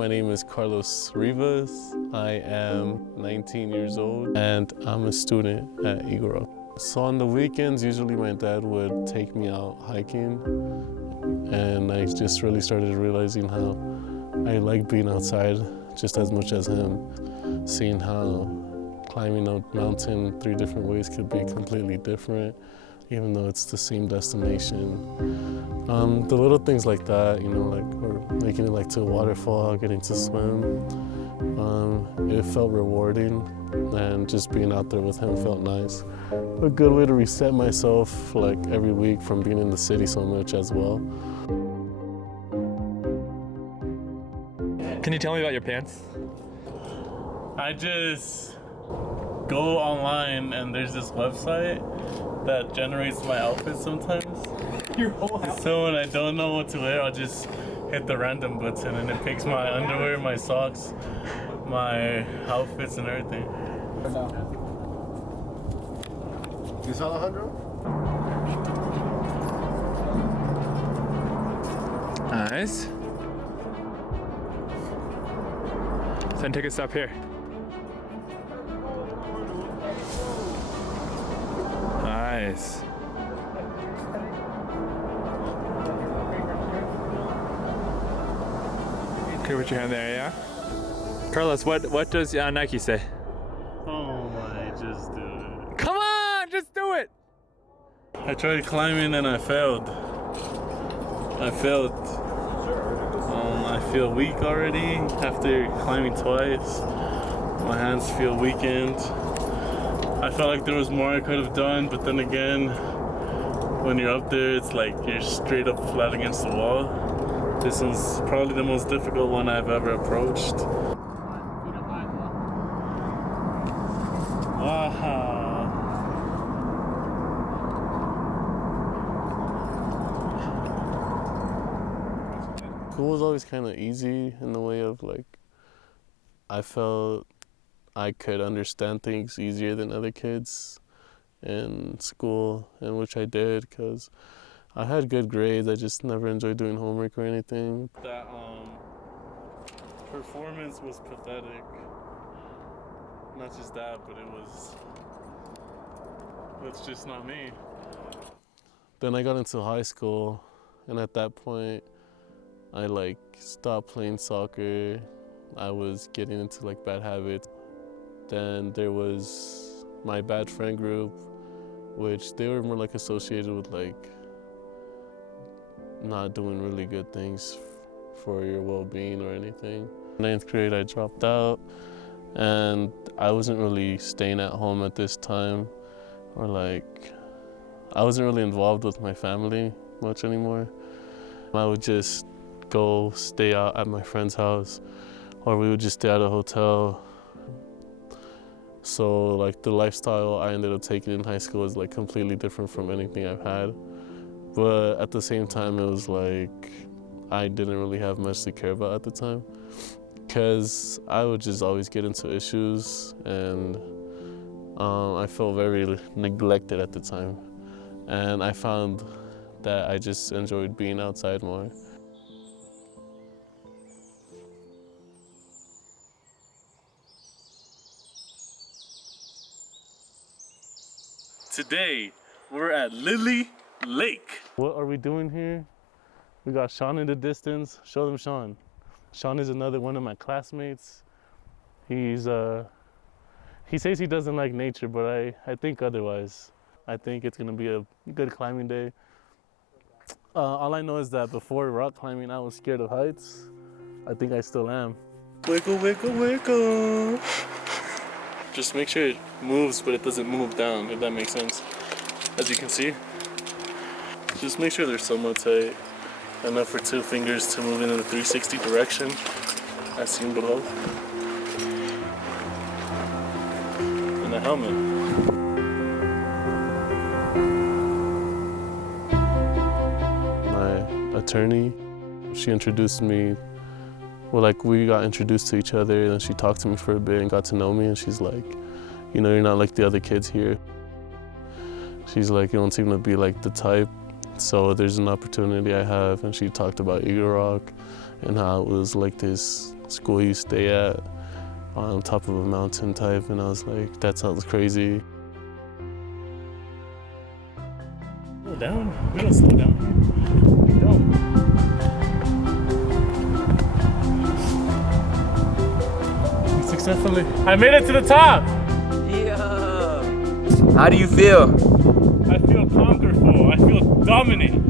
My name is Carlos Rivas. I am 19 years old and I'm a student at Eagle Rock. So on the weekends, usually my dad would take me out hiking, and I just really started realizing how I like being outside just as much as him. Seeing how climbing a mountain 3 different ways could be completely different, even though it's the same destination. The little things like that, like or making it like to a waterfall, getting to swim, it felt rewarding, and just being out there with him felt nice. A good way to reset myself like every week from being in the city so much as well. Can you tell me about your pants? I just go online and there's this website that generates my outfits sometimes. Your whole outfit? So when I don't know what to wear, I'll just hit the random button and it picks my underwear, my socks, my outfits and everything. ¿Es Alejandro? Nice. Then take a step here. Nice. Okay, put your hand there, yeah? Carlos, what does Nike say? Oh my, just do it. Come on, just do it! I tried climbing and I failed. I feel weak already after climbing twice. My hands feel weakened. I felt like there was more I could have done, but then again, when you're up there, it's like you're straight up flat against the wall. This one's probably the most difficult one I've ever approached. Wow. School was always kind of easy in the way of like, I felt I could understand things easier than other kids in school, and which I did because I had good grades. I just never enjoyed doing homework or anything. That performance was pathetic. Not just that, but it's just not me. Then I got into high school, and at that point, I stopped playing soccer. I was getting into bad habits. Then there was my bad friend group, which they were more associated with not doing really good things for your well-being or anything. In 9th grade, I dropped out, and I wasn't really staying at home at this time, or I wasn't really involved with my family much anymore. I would just go stay out at my friend's house, or we would just stay at a hotel. So the lifestyle I ended up taking in high school was completely different from anything I've had. But at the same time, it was I didn't really have much to care about at the time, because I would just always get into issues, and I felt very neglected at the time. And I found that I just enjoyed being outside more. Today, we're at Lily Lake. What are we doing here? We got Sean in the distance. Show them Sean. Sean is another one of my classmates. He says he doesn't like nature, but I think otherwise. I think it's gonna be a good climbing day. All I know is that before rock climbing, I was scared of heights. I think I still am. Wiggle, wiggle, wiggle. Just make sure it moves, but it doesn't move down, if that makes sense. As you can see, just make sure they're somewhat tight, enough for 2 fingers to move in a 360 direction, as seen below. And the helmet. My attorney, she introduced me. Well, we got introduced to each other, and she talked to me for a bit and got to know me, and she's like, you're not like the other kids here. She's like, you don't seem to be the type, so there's an opportunity I have. And she talked about Eagle Rock and how it was this school you stay at on top of a mountain type, and I was like, that sounds crazy. Slow down. We don't slow down. We don't. Successfully. I made it to the top! Yeah. How do you feel? I feel conquerful. I feel dominant.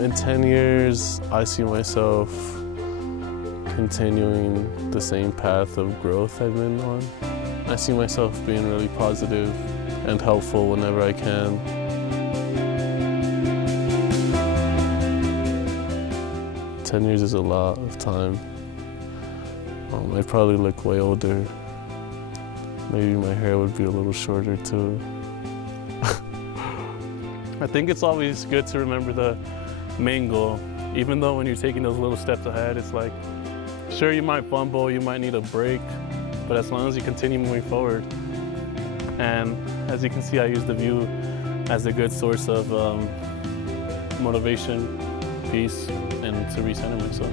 In 10 years, I see myself continuing the same path of growth I've been on. I see myself being really positive and helpful whenever I can. "10 years is a lot of time. I'd probably look way older. Maybe my hair would be a little shorter too. I think it's always good to remember the main goal. Even though when you're taking those little steps ahead, it's like, sure, you might fumble, you might need a break, but as long as you continue moving forward. And as you can see, I use the view as a good source of motivation, peace, and to recenter myself.